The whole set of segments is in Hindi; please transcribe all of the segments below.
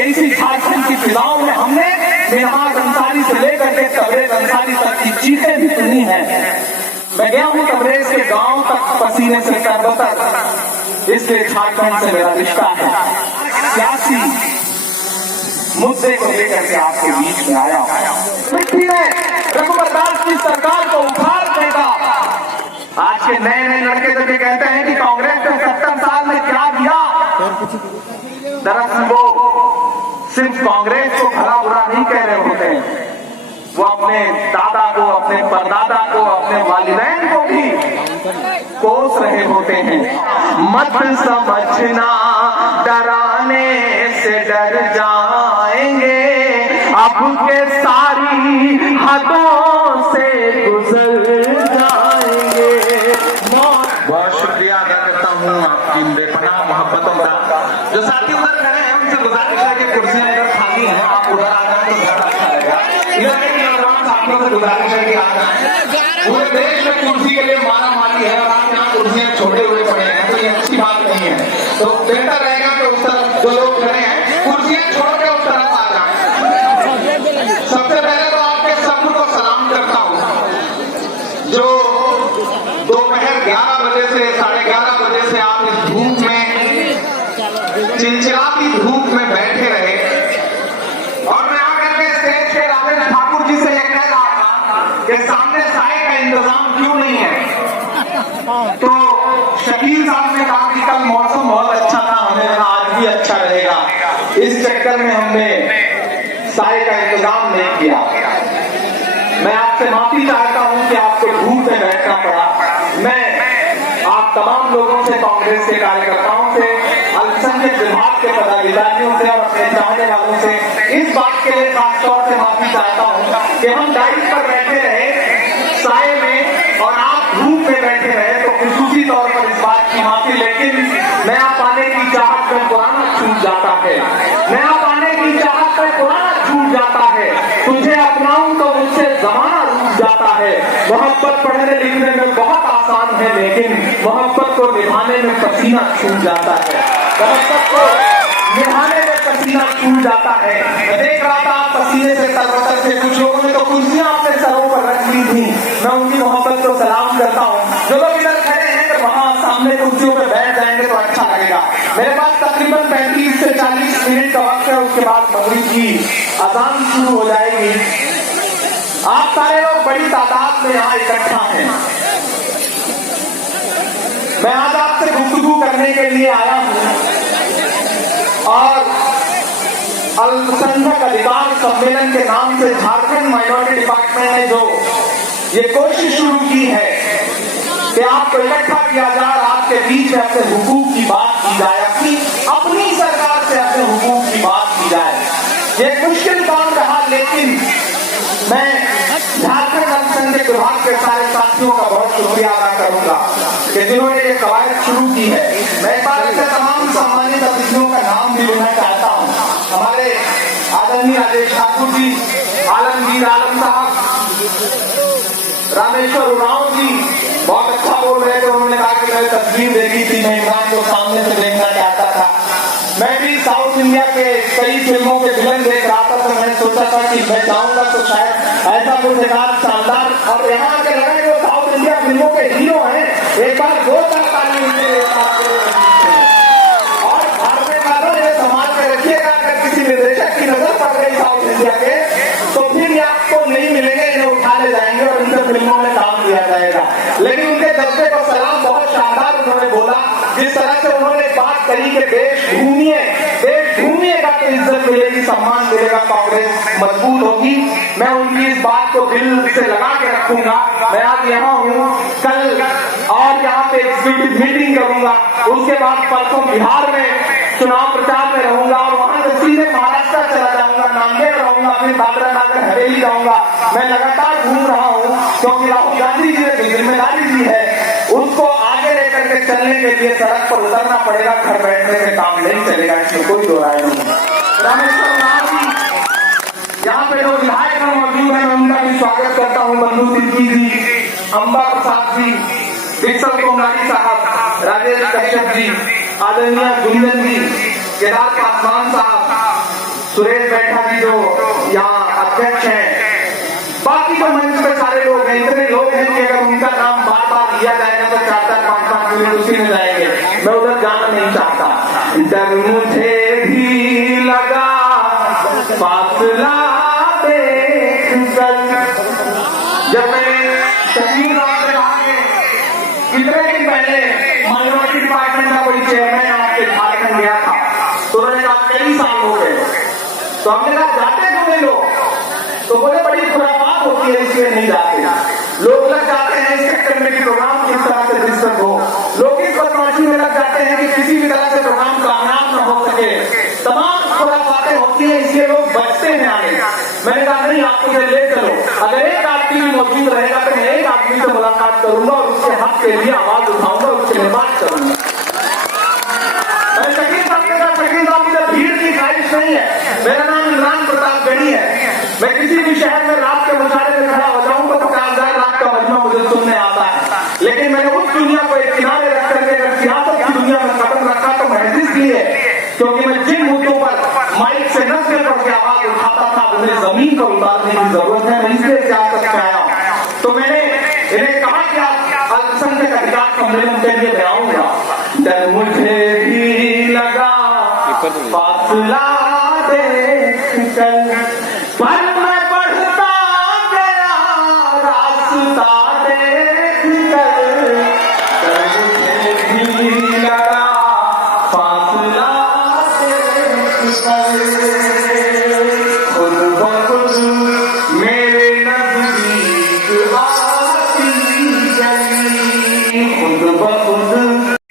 इसी झारखंड की फिजाओं में हमने मिनहाज अंसारी से लेकर के तबरेज अंसारी तक की चीखें भी सुनी हैं। मैं गया हूं तबरेज के गांव तक पसीने से तरबतर, इसलिए झारखंड से मेरा रिश्ता है। सियासी मुद्दे को लेकर के आपके बीच में आया हूं। मिट्टी ने रघुवर दास की सरकार को उखाड़ देगा। आज के नए नए लड़के जब ये कहते हैं कि कांग्रेस ने 70 साल में क्या दिया, दरअसल वो सिर्फ कांग्रेस को भला बुरा नहीं कह रहे होते हैं, वो अपने दादा को, अपने परदादा को, अपने वालिदैन को भी कोस रहे होते हैं। मत समझना डराने से डर जाएंगे, अब के सारी हदों से गुजर जाएंगे। बहुत शुक्रिया अदा करता हूँ आपकी बेपनाह मोहब्बतों का। जो साथी उधर खड़े हैं उनसे गुजारिश है कि कुर्सियां इधर खाली हैं, आप उधर आ जाए तो ज्यादा अच्छा रहेगा। इधर के नौजवान साथियों से गुजारिश है कि आ जाए। पूरे देश में कुर्सी के लिए मारा मारी है और आप यहाँ कुर्सियां छोड़े हुए पड़े हैं, तो ये अच्छी बात नहीं है। तो बेहतर रहेगा कि उस तरफ जो लोग खड़े हैं कुर्सियां छोड़ के उस तरफ आ जाए। सबसे पहले तो आपके सबको सलाम करता हूँ जो दोपहर 11 बजे से 11:30 बजे से आप इस धूप में, चिलचिलाती धूप में बैठे रहे। और मैं आकर के स्टेज पे राजेश ठाकुर जी से यह कह रहा था कि सामने साए का इंतजाम क्यों नहीं है, तो शकील साहब ने कहा कि कल मौसम बहुत अच्छा था, हमें लगा आज भी अच्छा रहेगा, इस चक्कर में हमने साए का इंतजाम नहीं किया। मैं आपसे माफी चाहता हूं कि आपको धूप में बैठना पड़ा। मैं आप तमाम लोगों से, कांग्रेस के कार्यकर्ताओं से, अल्पसंख्यक विभाग के पदाधिकारियों से और अपने चाहने वालों से इस बात के लिए खासतौर से माफी चाहता हूं कि हम डाइट पर बैठे रहे साए में और आप धूप में बैठे रहे, तो खुसूसी तौर पर इस बात की माफी। लेकिन नया पाने की चाहत में पुराना छूट जाता है, नया पाने की चाहत में पुराना छूट जाता है। तुझे अपनाऊं तो मुझसे जमाना रूठ जाता है। मोहब्बत पढ़ने लिखने में बहुत आसान है, लेकिन मोहब्बत को निभाने में पसीना छूट जाता है। मोहब्बत को निभाने में पसीना छूट जाता है। मैं देख रहा था पसीने से तरबतर थे कुछ लोगों ने तो कुर्सियां अपने सरों पर रख ली थी। मैं उनकी मोहब्बत को सलाम करता हूँ। जो लोग इधर खड़े हैं तो वहां सामने कुर्सियों पर बैठ जाएंगे तो अच्छा लगेगा। मेरे पास तकरीबन 35 से 40 मिनट का वक्त है, उसके बाद मगरिब की अजान शुरू हो जाएगी। आप सारे लोग बड़ी तादाद में यहाँ इकट्ठा हैं। मैं आज आपसे गुफ्तगू करने के लिए आया हूँ और अल्पसंख्यक अधिकार सम्मेलन के नाम से झारखंड माइनॉरिटी डिपार्टमेंट ने जो ये कोशिश शुरू की है कि आपको इकट्ठा किया जाए और आपके बीच में अपने हुकूक की बात की जाए, अपनी सरकार से अपने हुकूक की बात की जाए। ये मुश्किल काम रहा, लेकिन मैं झारखंड अल्पसंख्यक विभाग के सारे साथियों का बहुत शुक्रिया अदा करूंगा कि जिन्होंने ये कवायद शुरू की है। मैं एक बार ऐसे तमाम सम्मानित अतिथियों का नाम भी लेना चाहता हूँ। हमारे आदरणीय राजेश ठाकुर जी, आलमगीर आलम साहब, रामेश्वर उरांव जी बहुत अच्छा बोल रहे थे। उन्होंने कहा कि मैंने तस्वीर देखी थी, मैं इमरान को सामने से देखना चाहता था। मैं भी साउथ इंडिया के कई फिल्मों के विलन देख रहा था, तो मैंने सोचा था कि मैं जाऊंगा तो शायद ऐसा कुछ एक शानदार, और यहाँ आके लगा कि वो साउथ इंडिया फिल्मों के हीरो हैं। एक बार दो ताली और भारतीय वालों ये समाज में रखिएगा, अगर किसी निर्देशक की नजर पड़ गई साउथ इंडिया के तो फिर ये आपको नहीं मिलेंगे, इन्हें उठा ले जाएंगे और इनसे फिल्मों में काम दिया जाएगा। लेकिन उनके जज्बे को सलाम, बहुत शानदार उन्होंने बोला। जिस तरह से उन्होंने बात करी कि देश घूमिएगा तो इज्जत मिलेगी, सम्मान मिलेगा, कांग्रेस मजबूत होगी। मैं उनकी इस बात को दिल से लगा के रखूंगा। मैं आज यहाँ हूँ, कल और यहाँ पे एग्जीक्यूटिव मीटिंग करूंगा, उसके बाद परसों बिहार में चुनाव प्रचार में रहूंगा और वहां से सीधे महाराष्ट्र चला जाऊंगा, नांदेड़ रहूंगा, फिर दादरा नगर हवेली जाऊंगा। मैं लगातार घूम रहा हूँ क्योंकि राहुल गांधी जी ने जिम्मेदारी दी है, उसको आगे लेकर के चलने के लिए सड़क पर उतरना पड़ेगा। घर बैठने से काम नहीं चलेगा, इसमें कोई दो राय नहीं। रामेश्वर राव जी, यहाँ पे जो विधायक मौजूद है, मैं उनका भी स्वागत करता हूँ। बंधु सिद्दीकी जी, अंबा प्रसाद जी, विक्सल कुमारी साहब, राजेश कश्यप जी, आदरणीय गुंजन जी, केदार पासवान साहब, सुरेश बैठा जी जो यहाँ अध्यक्ष हैं, बाकी जो मंच पे सारे लोग हैं, इतने लोग हैं कि अगर उनका नाम बार बार लिया जाएगा तो 4-4-5-5 मिनट उसी में जाएंगे। मैं उधर जाना नहीं चाहता। डर मुझे भी लगा फासला देख कर, जब मैं शकील साहब से कहा कि कितने दिन पहले माइनॉरिटी डिपार्टमेंट का कोई चेयरमैन आपके झारखंड गया था, तो उन्होंने कहा कई साल हो गए। तो हमने कहा जाते क्यों नहीं लोग? तो बोले बड़ी खुराफात होती है इसलिए नहीं जाते। लोग लग जाते हैं इस सेक्टर में कि प्रोग्राम किस तरह से डिस्टर्ब हो, लोग इस बदमाशी में लग जाते हैं कि किसी भी तरह से प्रोग्राम कामयाब न हो सके, तमाम खुराफातें होती है इसलिए लोग बचते हैं आने। मैंने कहा नहीं, आप मुझे ले चलो, अगर एक आदमी मौजूद रहेगा तो मैं एक आदमी से मुलाकात करूंगा और उसके हक के लिए आवाज उठाऊंगा, उसके लिए बात करूंगा। मैं शकील साहब के साथ, शकील साहब की तो भीड़ की ख्वाहिश नहीं है। मेरा नाम इमरान प्रताप गढ़ी है। मैं किसी भी शहर में रात के मुशारे में खड़ा हो जाऊंगा तो 50,000 लाख का मजमा मुझे सुनने आता है, लेकिन मैंने उस दुनिया को एक किनारे रख करके अगर सियासत की दुनिया में कदम रखा तो मैं इसलिए क्योंकि मैं जिन मुद्दों पर माइक से नस्ल पर के आवाज उठाता था उन्हें जमीन पर उतारने की जरूरत है, मैं इसलिए सियासत में आया। तो मैंने इन्हें कहा कि आप अल्पसंख्यक अधिकार सम्मेलन के लिए मैं आऊंगा। डर मुझे भी लगा फासला देख कर, पर मैं बढ़ता गया रास्ता देख कर, मुझे भी लगा फासला देख कर, खुद ब खुद मेरे नजदीक आती गई, खुद ब खुद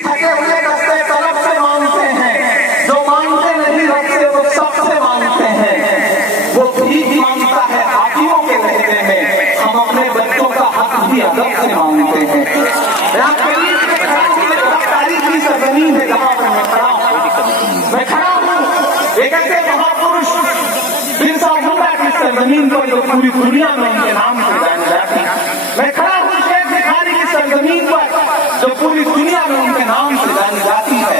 थके हुए रस्ते तलब से मांगते हैं, जो मांगते नहीं रखते वो सबसे मांगते हैं, वो भीख मांगता है हाथियों के लहजे में, हम अपने बच्चों का हक भी अदब से मांगते हैं। तारीखी सरजमीन है जहां पर मैं खड़ा हूँ, एक ऐसे महापुरुष बिरसा मुंडा की सरजमीन पर जो पूरी दुनिया में उनके नाम से जानी जाती है। मैं खड़ा हूँ शेख भिखारी की सरजमीन पर जो पूरी दुनिया में उनके नाम से जानी जाती है,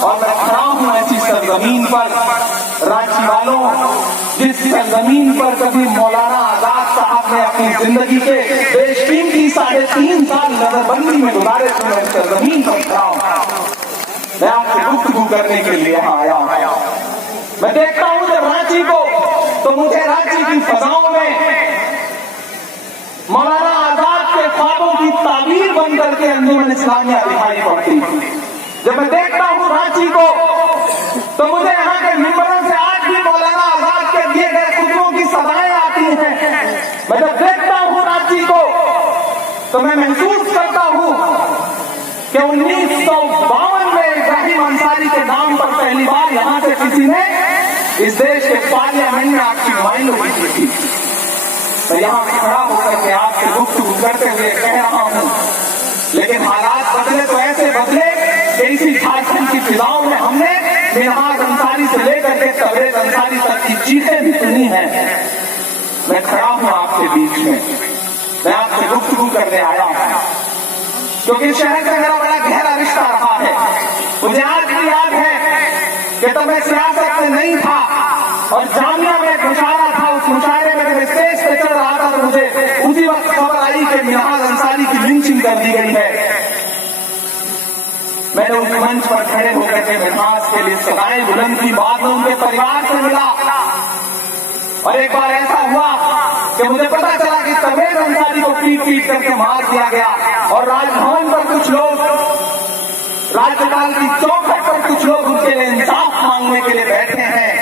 और मैं खड़ा हूँ ऐसी सरजमीन पर रांची वालों, जिस सरजमीन पर कभी मौलाना आजाद साहब ने अपनी जिंदगी के बेशकीमती 3.5 साल नजरबंदी में गुजारे थे। मैं सरजमीन पर खड़ा हूँ, मैं आपसे गुफ्तगू करने के लिए यहाँ आया हूँ। मैं देखता हूँ जब रांची को, तो मुझे रांची की फजाओं में मौलाना आजाद के ख्वाबों की ताबीर बन करके अंजुमन इस्लामिया दिखाई पड़ती। जब मैं देखता हूँ रांची को, तो मुझे यहाँ के मिंबरों से आज भी मौलाना आजाद के दिए गए खुतबों की सदाएं आती हैं। मैं जब देखता हूँ रांची को, तो मैं महसूस करता हूँ कि 1952 में इब्राहिम अंसारी के नाम पर पहली बार यहाँ से किसी ने इस देश के पार्लियामेंट में आपकी नुमाइंदगी की थी। मैं यहाँ खड़ा होकर के आपसे गुफ्तगू करते हुए कह रहा हूँ, लेकिन हालात बदले तो ऐसे बदले कि इसी झारखंड की फिजाओं में हमने मिनहाज अंसारी से लेकर के तबरेज अंसारी तक की चीखें भी सुनी हैं। मैं खड़ा हूँ आपके बीच में, मैं आपसे गुफ्तगू करने आया हूँ, क्योंकि शहर से मेरा बड़ा गहरा रिश्ता रहा है। मुझे आज भी याद है कि तब मैं सियासत में नहीं था और जामिया में एक मुशायरा था, उस मुशायरे में जब स्टेज पे चल रहा था तो मुझे उसी वक्त खबर आई कि मिनहाज अंसारी की लिंचिंग कर दी गई है। मैंने उस मंच पर खड़े होकर के मिनहाज के लिए सदाएं बुलंद की, बात में उनके परिवार से मिला, और एक बार ऐसा हुआ कि मुझे पता चला कि तबरेज अंसारी को पीट करके मार दिया गया, और राजभवन पर कुछ लोग, राज्यपाल की चौखट पर कुछ लोग उनके लिए इंसाफ मांगने के लिए बैठे हैं।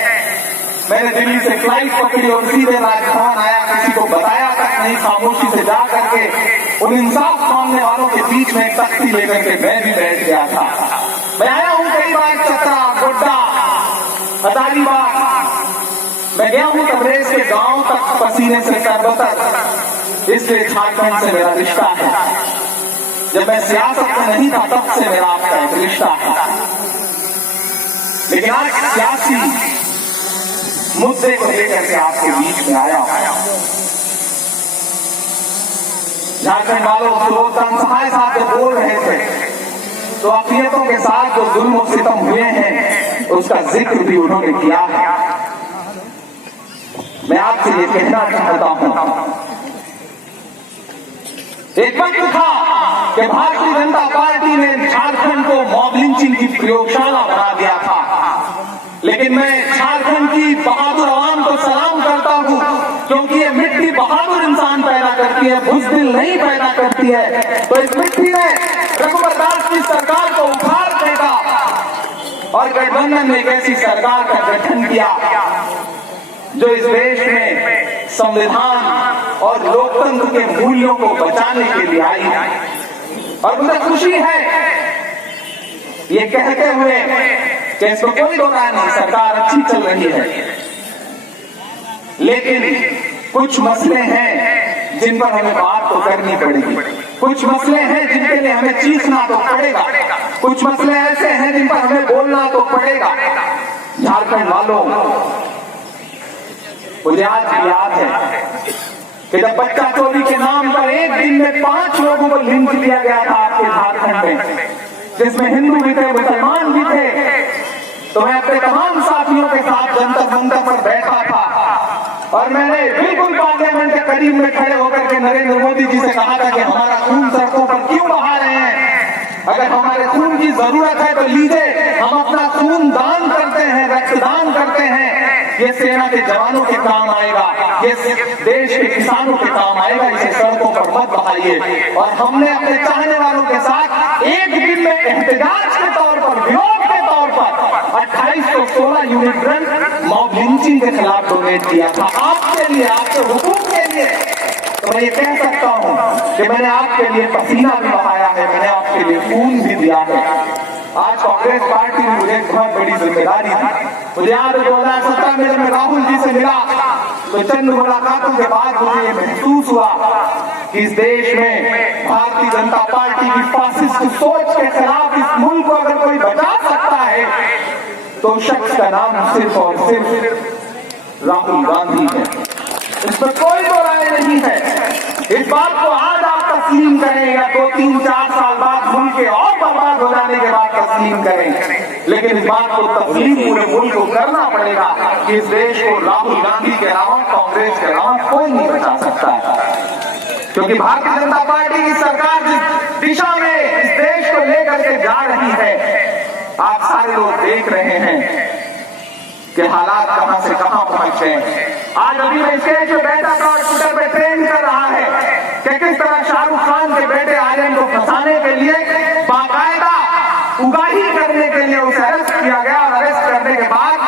मैंने दिल्ली से फ्लाइट पकड़ी और सीधे राजभवन आया, किसी को बताया तक नहीं, खामोशी से जा करके उन इंसाफ मांगने वालों के बीच में एक तख्ती लेकर के मैं भी बैठ गया था। मैं आया हूँ कई बार चतरा, गोड्डा, हजारीबाग, मैं गया हूँ तबरेज के गांव तक पसीने से तरबतर, इसलिए झारखंड से मेरा रिश्ता है। जब मैं सियासत में नहीं था तब से मेरा आपका एक रिश्ता है, लेकिन आज सियासी मुद्दे को लेकर के आपके बीच में आया। झारखंड वालों, सुबोध सहाय साहब जो बोल रहे थे, तो अक़लियतों के साथ जो जुल्म और सितम हुए हैं उसका जिक्र भी उन्होंने किया है। मैं आपसे ये कहना चाहता हूं, एक वक्त था कि भारतीय जनता पार्टी ने झारखंड को मॉब लिंचिंग की प्रयोगशाला बना दिया था, लेकिन मैं झारखंड की बहादुर आवाम को सलाम करता हूं, क्योंकि ये मिट्टी बहादुर इंसान पैदा करती है, बुज़दिल नहीं पैदा करती है। तो इस मिट्टी ने रघुवर दास की सरकार को उखाड़ फेंका और गठबंधन ने एक ऐसी सरकार का गठन किया जो इस देश में संविधान और लोकतंत्र के मूल्यों को बचाने के लिए आई। और मुझे खुशी है ये कहते हुए कि इसमें कोई दो राय नहीं, सरकार अच्छी चल रही है, लेकिन कुछ मसले हैं जिन पर हमें बात तो करनी पड़ेगी, कुछ मसले हैं जिनके लिए हमें चीखना तो पड़ेगा, कुछ मसले ऐसे हैं जिन पर हमें बोलना तो पड़ेगा। झारखंड वालों, मुझे आज भी याद है कि जब बच्चा चोरी के नाम पर एक दिन में 5 लोगों को लिंच किया गया था आपके झारखंड में, जिसमें हिंदू भी थे, मुसलमान भी थे, तो मैं अपने तमाम साथियों के साथ जंतर मंतर पर बैठा था और मैंने बिल्कुल पार्लियामेंट के करीब में खड़े होकर के नरेंद्र मोदी जी से कहा था कि हमारा खून सड़कों पर क्यों बहा रहे हैं? अगर हमारे खून की जरूरत है तो लीजिए, हम अपना खून दान करते हैं, रक्तदान करते हैं। ये सेना के जवानों के काम आएगा, ये देश के किसानों के काम आएगा, इसे सड़कों पर मत बहाइए। और हमने अपने चाहने वालों के साथ एक दिन में एहतजाज के तौर पर, विरोध के तौर पर 2816 यूनिट ब्रेड मॉब लिंचिंग के खिलाफ डोनेट किया था, आपके लिए, आपके हुकूक के लिए। तो मैं ये कह सकता हूं कि मैंने आपके लिए पसीना भी बहाया है, मैंने आपके लिए खून भी दिया है। आज कांग्रेस पार्टी में मुझे बहुत बड़ी जिम्मेदारी थी। मुझे याद है 2017 में जब मैं राहुल जी से मिला तो चंद मुलाकातों के बाद मुझे ये महसूस हुआ कि इस देश में भारतीय जनता पार्टी की फासिस्ट सोच के खिलाफ इस मुल्क को अगर कोई बचा सकता है तो शख्स का नाम सिर्फ और सिर्फ राहुल गांधी है। इसमें कोई दो राय नहीं है। इस बात को आज आप तस्लीम करें या 2, 3, 4 साल बाद मुल्क के और बर्बाद हो जाने के बाद तस्लीम करें, लेकिन इस बात को तस्लीम पूरे मुल्क को करना पड़ेगा कि इस देश को राहुल गांधी के अलावा, कांग्रेस के अलावा कोई नहीं बचा सकता है। क्योंकि भारतीय जनता पार्टी की सरकार जिस दिशा में इस देश को लेकर के जा रही है, आप सारे लोग देख रहे हैं कि हालात कहां से कहां पहुंच गए। आज अभी मैं स्टेज पे बैठा था और ट्विटर पे ट्रेंड कर रहा है कि किस तरह शाहरुख खान के बेटे आर्यन को फंसाने के लिए बाकायदा उगाही करने के लिए उसे अरेस्ट किया गया और अरेस्ट करने के बाद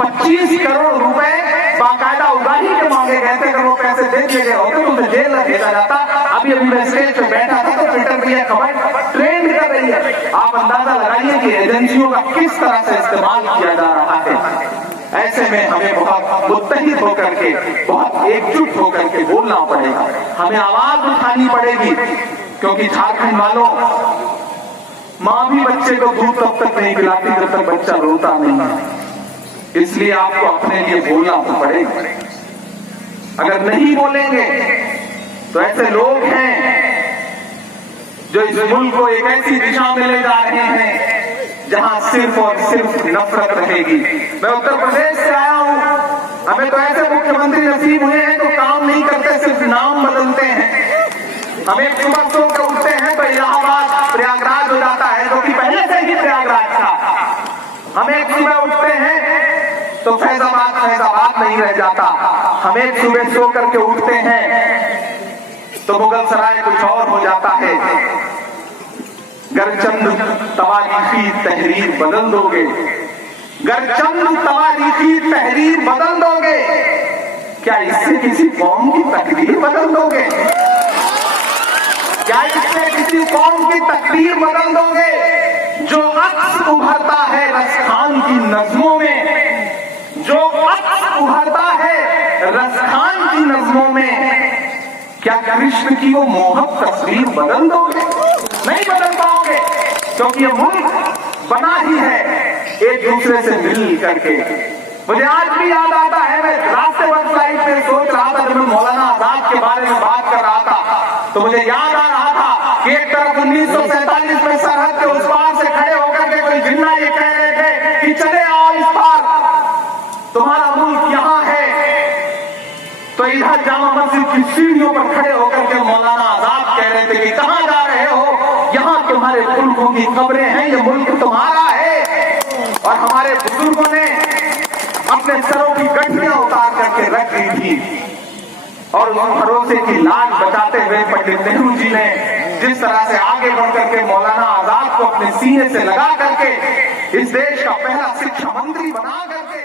25 करोड़ रुपए बाकायदा उगाही के मांगे गए थे। अगर वो पैसे दे दिए गए होते तो उसे जेल में भेजा जाता। अभी मैं स्टेज पे बैठा था तो ट्विटर पे यह खबर ट्रेंड कर रही है। आप अंदाजा लगाइए कि एजेंसियों का किस तरह से इस्तेमाल किया जा रहा है। ऐसे में हमें बहुत मुत्तहिद होकर के, बहुत एकजुट होकर के बोलना पड़ेगा, हमें आवाज उठानी पड़ेगी। क्योंकि झारखंड वालों, मां भी बच्चे को दूध तब तक नहीं पिलाती जब तक बच्चा रोता नहीं है। इसलिए आपको अपने लिए बोलना तो पड़ेगा। अगर नहीं बोलेंगे तो ऐसे लोग हैं जो इस मुल्क को एक ऐसी दिशा में ले जा रहे हैं जहां सिर्फ और सिर्फ नफरत रहेगी। मैं उत्तर प्रदेश से आया हूं, हमें तो ऐसे मुख्यमंत्री नसीब हुए हैं जो काम नहीं करते, सिर्फ नाम बदलते हैं। हम एक सुबह सो के उठते हैं तो इलाहाबाद प्रयागराज हो जाता है, जो कि पहले से ही प्रयागराज था। हम एक सुबह उठते हैं तो फैजाबाद नहीं रह जाता। हम एक सुबह सो करके उठते हैं तो मुगल सराय कुछ और हो जाता है। गरचंद तवारीखी तहरीर बदल दोगे, गरचंद तवारीखी तहरीर बदल दोगे, क्या इससे किसी कौम की तकदीर बदल दोगे? क्या इससे किसी कौम की तकदीर बदल दोगे? जो अक्स उभरता है रसखान की नज़्मों में, जो अक्स उभरता है रसखान की नज़्मों में, क्या कृष्ण की वो मोहक तस्वीर बदल दोगे? नहीं बदल पाओगे, क्योंकि ये मुल्क बना ही है एक दूसरे से मिल करके। मुझे आज भी याद आता है, मैं रास्ते पर फ्लाइट पे सोच रहा था, जब मैं मौलाना आजाद के बारे में बात कर रहा था तो मुझे याद आ रहा था कि एक तरफ 1947 में सरहद के उस पार से खड़े होकर के कोई जिन्ना ये कह रहे थे कि चले आओ इस पार, तुम्हारा मुल्क यहां है। तो इधर जामा मस्जिद की सीढ़ियों पर खड़े होकर के मौलाना आजाद कह रहे थे कि कहां जा रहे हो, यहाँ तुम्हारे पुरखों की कब्रें हैं, ये मुल्क तुम्हारा है। और हमारे बुजुर्गों ने अपने सरों की गठरियां उतार करके रख दी थी। और उस भरोसे की लाज बचाते हुए पंडित नेहरू जी ने जिस तरह से आगे बढ़ करके मौलाना आजाद को अपने सीने से लगा करके इस देश का पहला शिक्षा मंत्री बना करके